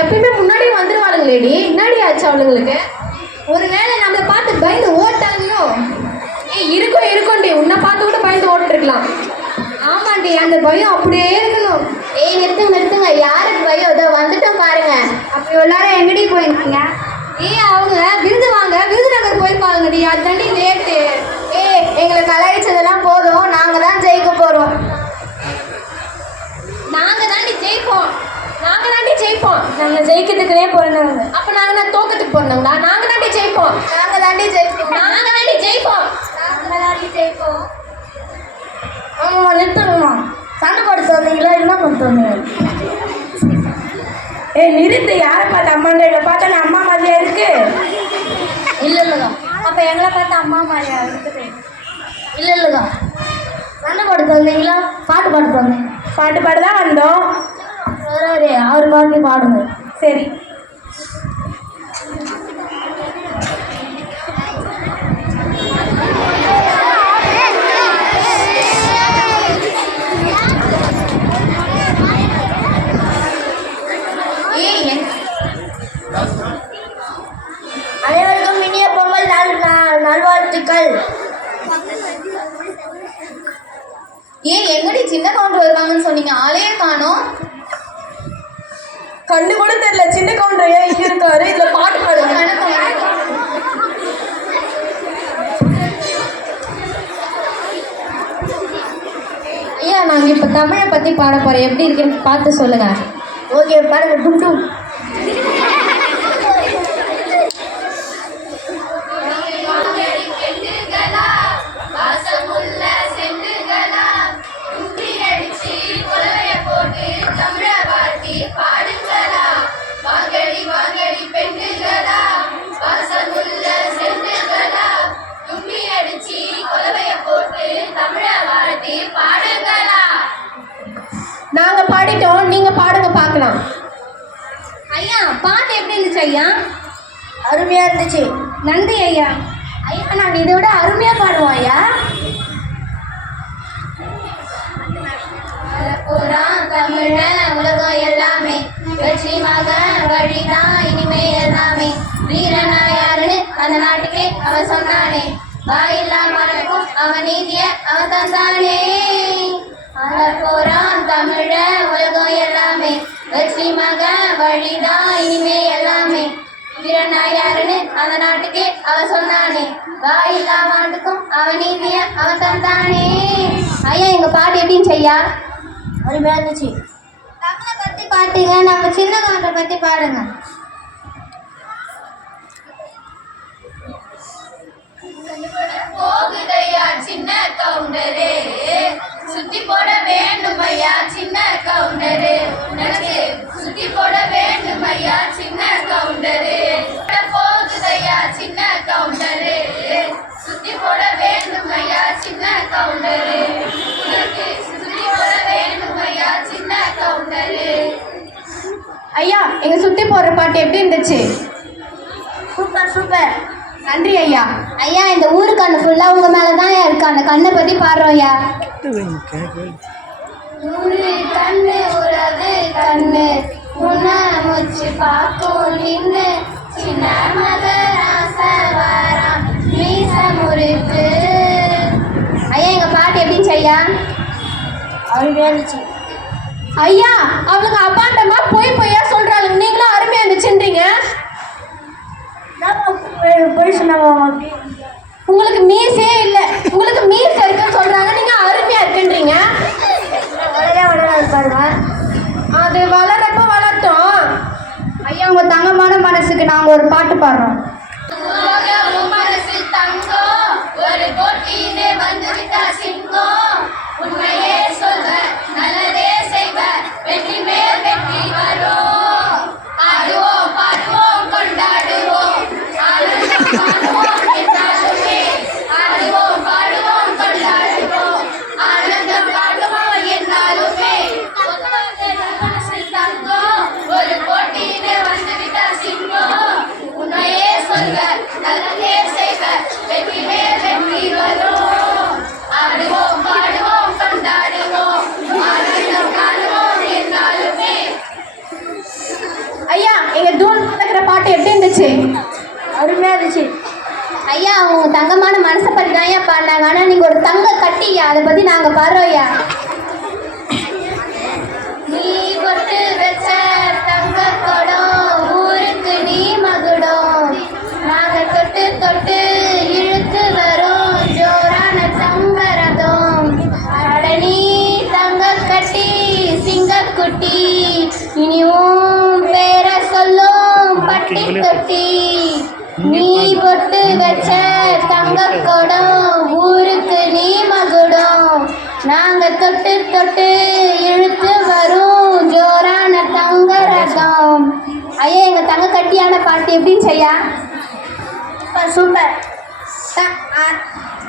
எப்பயுமே முன்னாடி வந்துருவாளுங்களேடி முன்னாடி ஆச்சு அவளுங்களுக்கு? ஒருவேளை நம்மளை பார்த்து பயந்து ஓட்டாங்களோ ஏய் இருக்கும் இருக்கும்டி உன்னை பார்த்து கூட பயந்து ஓட்டிருக்கலாம். ஆமாண்டி அந்த பயம் அப்படியே இருக்கணும். ஏய் நிறுத்துங்க நிறுத்துங்க. யாருக்கு பயம்? இதோ வந்துட்டோம் பாருங்க. அப்போ எல்லாரும் எங்கடி போயிருக்கீங்க? ஏய் அவங்க விருது வாங்க விருதுநகர் போயிருப்பாங்கடி அதுதாண்டி லேட்டு. ஏய் எங்களை கலாய்ச்சதெல்லாம் போதும் ஜெயிக்கிறதுக்குனே பிறந்தவங்க? அப்ப நாங்க தான் தோக்கத்துக்கு போனோங்களா நாங்க தாண்டி ஜெயிப்போம். நாங்க தாண்டி ஜெயிப்போம். நாங்க தாண்டி ஜெயிப்போம். நாங்க தாண்டி ஜெயிப்போம். ஆமா நிறுத்துங்கம்மா சண்டை போட்டு வந்தீங்களா என்ன பண்ணிட்டு வந்தீங்க ஏய் நிறுத்து. யாரை பார்த்து இதை பார்த்தா நான் அம்மா மாதிரியா இருக்கு? இல்ல இல்லைங்க அப்ப எங்களை பார்த்து அம்மா மாதிரியா இருக்குது? இல்ல இல்லைங்க சண்டை போட்டு வந்தீங்களா பாட்டு பாட்டு வந்தீங்க பாட்டு பாட தான் வந்தோம் ஆறு பாட்டு பாடுங்க. சரி. சின்ன கவுண்டர் வருவாங்கன்னு சொன்னீங்க? ஆளையே காணோம். கண்ணு கூட தெரியல. சின்ன கவுண்டர் ஏன் இங்க இருக்காரு? இதுல பாட்டு பாடுங்க. ஐயா நாங்க இப்ப தமிழை பத்தி பாட போறோம் எப்படி இருக்குன்னு பார்த்து சொல்லுங்க. ஓகே பாருங்க டும் டும் பார்க்கலாம் ஐயா பாட்டு எப்படி இருந்துச்சு ஐயா? அருமையா இருந்துச்சு. நன்றி ஐயா. ஐயா நான் இதை விட அருமையா பாடுவோம் ஐயா. தமிழ உலகம் எல்லாமே வெற்றி மகன் வழிதான் இனிமே எல்லாமே. வீரனா யாருன்னு அந்த நாட்டுக்கே அவன் சொன்னானே வாயில்லா மரக்கும் அவன் நீதிய அவன் தந்தானே. போறான் தமிழ உலகம் எல்லாமே. வெற்றி மகன் வழிதான் இனிமே எல்லாமே. வீரனா யாருன்னு அந்த நாட்டுக்கே அவன் சொன்னானே. வாயில்லா மாட்டுக்கும் அவன் நீதிய அவன் தந்தானே. ஐயா எங்க பாட்டு எப்படின்னு செய்யா? அருமையா இருந்துச்சு தமிழை பத்தி பாட்டுங்க நம்ம சின்ன கவுண்டரை பத்தி பாடுங்க போகுதையா சின்ன கவுண்டரே? எங்க சுத்தி போடுற பாட்டு எப்படி இருந்துச்சு? Super super. நன்றி ஐயா. ஐயா இந்த ஊரு கண்ணு ஃபுல்லா உங்க மேலதான் இருக்கு. அந்த கண்ணை பத்தி பாடுறோம் ஐயா. கண்ணு உறவு கண்ணு. உன்ன முச்சு பார்க்கும் நின்னு சின்ன மத ஆசவாராம் மீச முறுக்கு. ஐயா எங்க பாட்டு எப்படின்னு ஐயா? அருமையா இருந்துச்சு. ஐயா அவளுக்கு அப்பாண்டமா போய் பொய்யா சொல்றாங்க நீங்களும் அருமையா இருந்துச்சுன்றீங்க? போய் சொன்னாங்க உங்களுக்கு மீசே இல்ல. உங்களுக்கு மீச இருக்குன்னு சொல்றாங்க. நீங்க அருமையா இருக்குன்றீங்க. வளரே வளராது பாருங்க. அது வளரப்ப வளரட்டும் ஐயா உங்க தங்கமான மனசுக்கு நாங்க ஒரு பாட்டு பாடுறோம். தங்கம். ஒரு போட்டியிலே வந்து விட்டா சிங்கம். ஒரு கட்டியா? அதை பத்தி நாங்க பாடுறோம் பொட்டு வச்ச தங்க குடம் ஊருக்கு நீ மகுடம். நாங்க தொட்டு தொட்டு இழுத்து வரும் ஜோரான தங்க ரதம். ஐயா எங்க தங்க கட்டியான பாட்டு எப்படின்னு செய்யா? சூப்பர்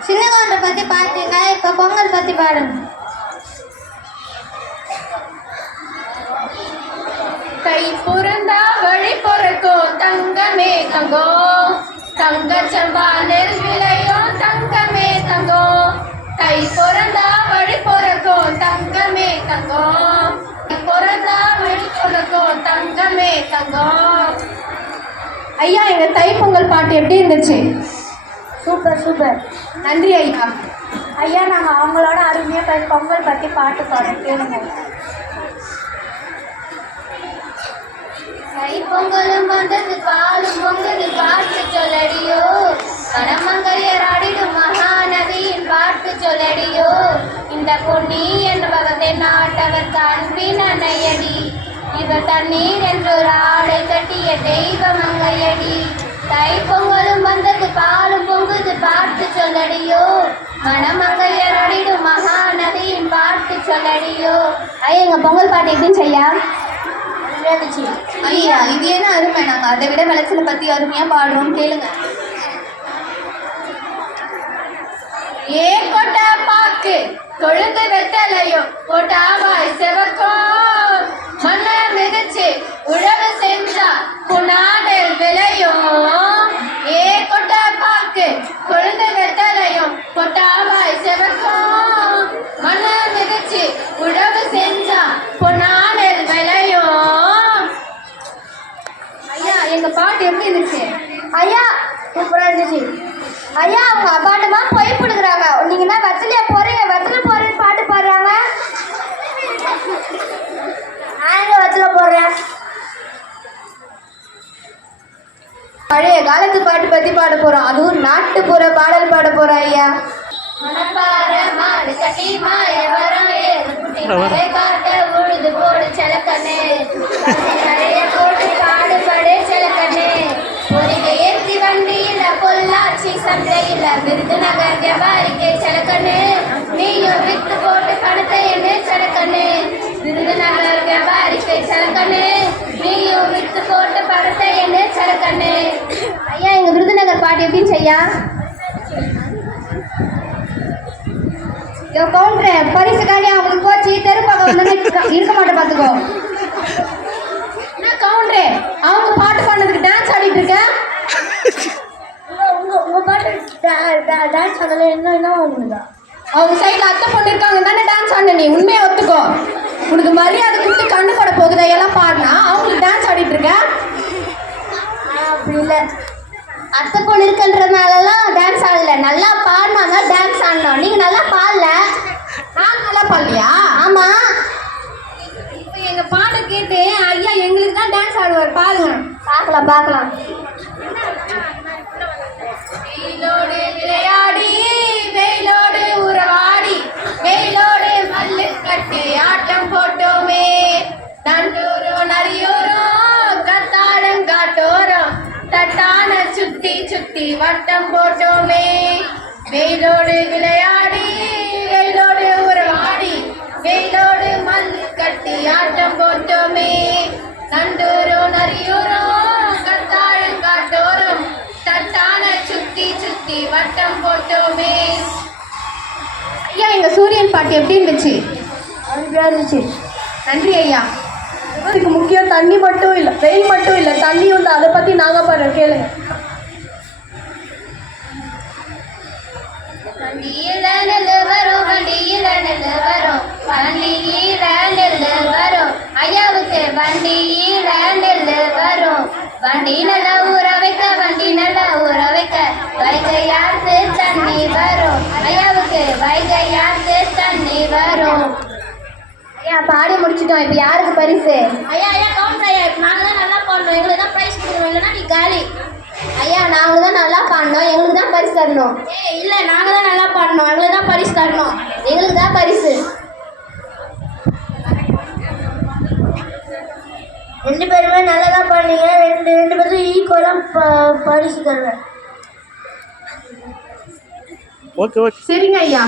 சின்ன குழந்தை பத்தி பாத்தீங்க இப்ப பொங்கல் பத்தி பாருங்க. கை பிறந்தா வழி பிறக்கும் தங்கமே தங்கோ. தங்க செம்பா நெல் விளையும் தங்கமே தங்கோ. கை பிறந்தா வழி பிறக்கும் தங்கமே தங்கோ. கை பிறந்தா வழி பிறக்கும் தங்கமே தங்கோ. ஐயா எங்க தைப்பொங்கல் பாட்டு எப்படி இருந்துச்சு? Super super. நன்றி ஐயா. ஐயா நாங்கள் அவங்களோட அருமையாக பொங்கல் பற்றி பாட்டு பாடுறோம். கேளுங்க. தைப்பொங்கலும் வந்தது பாலும் பொங்குது பார்த்து சொல்லடியோ. வனமங்கையர் ஆடிடும் மகாநதியின் பார்த்து சொல்லடியோ. இந்த பொன்னி என்பவகை நாட்டவர் அன்பின் அன்னையடி. இவர் தண்ணீர் என்றொரு ஆடை கட்டிய தெய்வ மங்கையடி. தைப்பொங்கலும் வந்தது பாலும் பொங்குது பார்த்து சொல்லடியோ. மணமங்கையர் அடிடும் மகாநதியின் பார்த்து சொல்லடியோ. ஐயா எங்க பொங்கல் பாட்டு எப்படின்னு செய்யா ஐயா இது என்ன அருமை? நாங்க அதை விட விளைச்சலை பத்தி அருமையா பாடுறோம் கேளுங்க. ஏ கொட்டா பாக்கு தொழுந்து வெத்தலையும் கொட்டாவாய் செவக்கோ மண்ண மிதிச்சு உழவு செஞ்சா புனாடல் விளையும் ஏ கொட்ட பாக்கு கொழுந்து வெத்தலையும் கொட்டாவாய் செவக்கும் மண்ண மிதிச்சு உழவு செஞ்சா புனாடல் விளையும் ஐயா எங்க பாட்டு எப்படி இருந்துச்சு ஐயா சூப்பராக இருந்துச்சு ஐயா அவங்க அபாண்டமா பொய் கொடுக்குறாங்க நீங்கள் தான் வெத்தலையா போகிறீங்க வச்சல போகிறேன்னு பாட்டு பாடுறாங்க. நான் எங்கே போடுறேன் பழைய காலத்து பாட்டு பத்தி பாட போறோம். அதுவும் நாட்டுப்புற பாடல் பாட போறோம் ஐயா. மணப்பாறை மாடு கட்டி மாய வரம் ஏறு காட்ட உழுது போடு செலக்கண்ணே. சந்தையில் விருதுநகர் வியாபாரிக்கை சடக்கண்ணு. நீயும் வித்து போட்டு பணத்தை என்ன சடக்கண்ணு. விருதுநகர் வியாபாரிக்கை சடக்கண்ணு. நீயும் வித்து போட்டு பணத்தை என்ன சடக்கண்ணு. ஐயா எங்க விருதுநகர் பாட்டு எப்படின்னு செய்யா? யோ கவுண்டர் பரிசு காலி அவங்களுக்கு போச்சு. தெருப்பாக்க வந்து இருக்க மாட்டேன் பார்த்துக்கோ. என்ன கவுண்டர் அவங்க பாட்டு பாடுறதுக்கு டான்ஸ் ஆடிட்டு இருக்க? டான்ஸ் ஆடல என்ன என்ன உங்களுக்கு அவங்க சைடுல அத்தை பொண்ணு இருக்காங்க தானே டான்ஸ் ஆடின நீ? உண்மையை ஒத்துக்கோ. உனக்கு மரியாதை கொடுத்து கண்ணு பட போகுதா எல்லாம் பாடினா? அவங்களுக்கு டான்ஸ் ஆடிட்டு இருக்க? அப்படி இல்லை. அத்தை பொண்ணு இருக்குன்றதுனாலலாம் டான்ஸ் ஆடல. நல்லா பாடினாங்க டான்ஸ் ஆடணும். நீங்க நல்லா பாடல? நான் நல்லா பாடலையா? ஆமா. இப்போ எங்க பாட்டு கேட்டு ஐயா எங்களுக்கு தான் டான்ஸ் ஆடுவார். பாருங்க. பார்க்கலாம் பார்க்கலாம். வட்டம் போட்டோமே. வெயிலோடு விளையாடி வெயிலோடு உறவாடி வெயிலோடு மல்லு கட்டி ஆட்டம் போட்டோமே. நண்டூரும் நரியூரும் கத்தாழங்காட்டோரம் தட்டான சுத்தி சுத்தி வட்டம் போட்டோமே. ஐயா எங்க சூரியன் பாட்டு எப்படி இருந்துச்சு? இருந்துச்சு. நன்றி ஐயா. இதுக்கு முக்கியம் தண்ணி மட்டும் இல்லை வெயில் மட்டும் இல்லை தண்ணி வந்து அதை பற்றி நாங்கள் பாடுறோம் கேளுங்க. பள்ளியிழனில் வரும் வண்டியிழனில் வரும் பள்ளியிழனில் வரும் ஐயாவுக்கு வண்டியிழனில் வரும் வண்டி நல்லா ஊற வைக்க வண்டி நல்லா ஊற வைக்க வைகையாத்து தண்ணி வரும் ஐயாவுக்கு வைகையாத்து தண்ணி வரும் ஐயா பாடி முடிச்சிட்டோம். இப்போ யாருக்கு பரிசு? ஐயா ஐயா கவுண்டர் ஐயா நாங்கள் தான் நல்லா பாடுறோம். எங்களுக்கு தான் ப்ரைஸ் கொடுக்குறோம். இல்லைன்னா நீ காலி. ஐயா நாங்க தான் நல்லா பாடினோம் எங்களுக்கு தான் பரிசு தரணும். ஏய் இல்லை நாங்கள் தான் நல்லா பாடணும். எங்களுக்கு தான் பரிசு தரணும். எங்களுக்கு தான் பரிசு. ரெண்டு பேருமே நல்லா தான் பண்ணீங்க ரெண்டு ரெண்டு பேரும் ஈக்குவலாக பரிசு தருவேன். ஓகே ஓகே சரிங்க ஐயா.